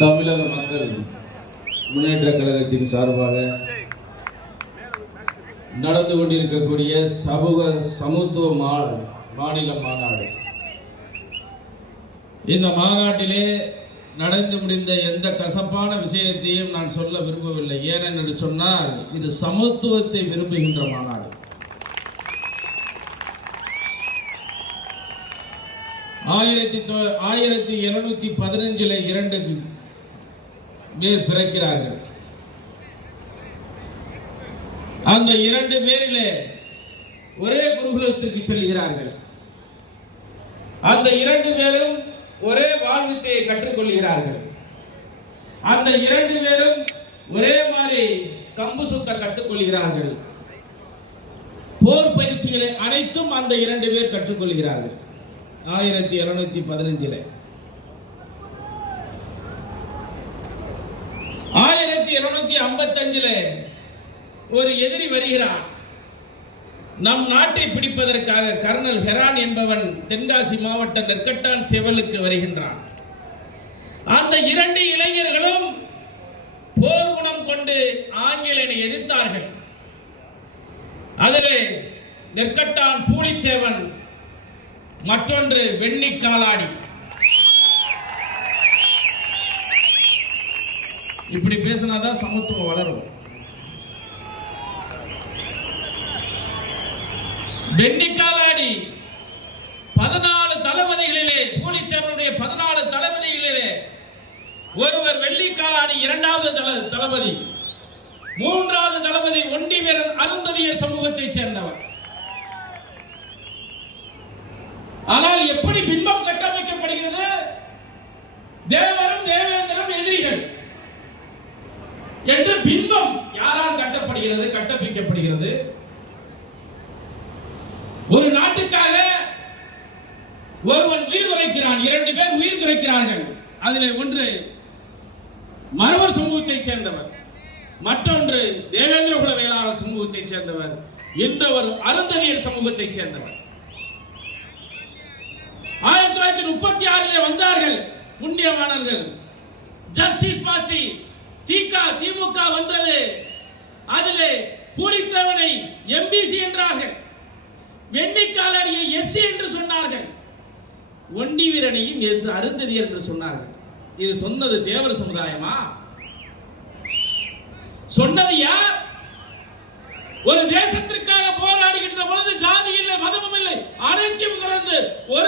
தமிழக மக்கள் முன்னேற்ற கழகத்தின் சார்பாக நடந்து கொண்டிருக்கக்கூடிய சமூக சமத்துவ மாநில மாநாடு. இந்த மாநாட்டிலே நடந்து முடிந்த எந்த கசப்பான விஷயத்தையும் நான் சொல்ல விரும்பவில்லை. ஏனென்று சொன்னால் இது சமத்துவத்தை விரும்புகின்ற மாநாடு. ஆயிரத்தி ஆயிரத்தி இருநூத்தி பதினஞ்சுல இரண்டு பேர் பிறக்கிறார்கள். அந்த இரண்டு பேரிலே ஒரே குருகுலத்திற்கு செல்கிறார்கள். அந்த இரண்டு பேரும் ஒரே வாழ்வித்தையை கற்றுக்கொள்கிறார்கள். அந்த இரண்டு பேரும் ஒரே மாதிரி கம்பு சுத்த கற்றுக்கொள்கிறார்கள். போர் பயிற்சிகளை அனைத்தும் அந்த இரண்டு பேர் கற்றுக்கொள்கிறார்கள். ஆயிரத்தி இருநூத்தி பதினஞ்சுல. ஆயிரத்தி இருநூத்தி ஐம்பத்தஞ்சுல ஒரு எதிரி வருகிறான். நம் நாட்டை பிடிப்பதற்காக கர்னல் ஹெரான் என்பவன் தென்காசி மாவட்ட நெற்கட்டான் செவலுக்கு வருகின்றான். அந்த இரண்டு இளைஞர்களும் போர் குணம் கொண்டு ஆங்கிலேயனை எதிர்த்தார்கள். அதிலே நெற்கட்டான் பூலித்தேவன் மற்றொன்று வெண்ணி காலாடி. இப்படி பேசினாதான் சமத்துவம் வளரும். வெண்ணிக்காலாடி பதினாலு தளபதிகளிலே பூலித்தேவனுடைய பதினாலு தளபதிகளிலே ஒருவர் வெள்ளிக்காலாடி இரண்டாவது தள- தளபதி. மூன்றாவது தளபதி ஒண்டி வீரன் அருந்ததியர் சமூகத்தைச் சேர்ந்தவர். ஆனால் எப்படி பின்பம் கட்டமைக்கப்படுகிறது? தேவரும் தேவேந்திரம் எதிரிகள். என்று பின்பம் யாரால் கட்டப்படுகிறது? கட்டப்பிக்கப்படுகிறது ஒரு நாட்டுக்காக ஒருவன் உயிர் துறைக்கிறான் இரண்டு பேர் உயிர் துறைக்கிறார்கள். அதில் ஒன்று மரவர் சமூகத்தைச் சேர்ந்தவர். மற்றொன்று தேவேந்திர குல வேளாளர் சமூகத்தைச் சேர்ந்தவர். இன்னொரு அருந்ததியர் சமூகத்தைச் சேர்ந்தவர். ஆயிரத்தி தொள்ளாயிரத்தி முப்பத்தி ஆறிலே வந்தார்கள் புண்ணியவாணர்கள் ஜஸ்டிஸ் பார்ட்டி திக திமுக வந்தது. அதிலே பூலித்தேவனை எம்பிசி என்றார்கள். வெண்ணிக்காலரியை எஸ்சி என்று சொன்னார்கள். ஒண்டி வீரனையும் எஸ் அருந்ததி என்று சொன்னார்கள். இது சொன்னது தேவர் சமுதாயமா? சொன்னது யார்? ஒரு தேசத்திற்காக போராடுகின்ற பொழுது ஜாதி இல்லை மதமும் இல்லை அனைத்தும் கடந்து ஒரு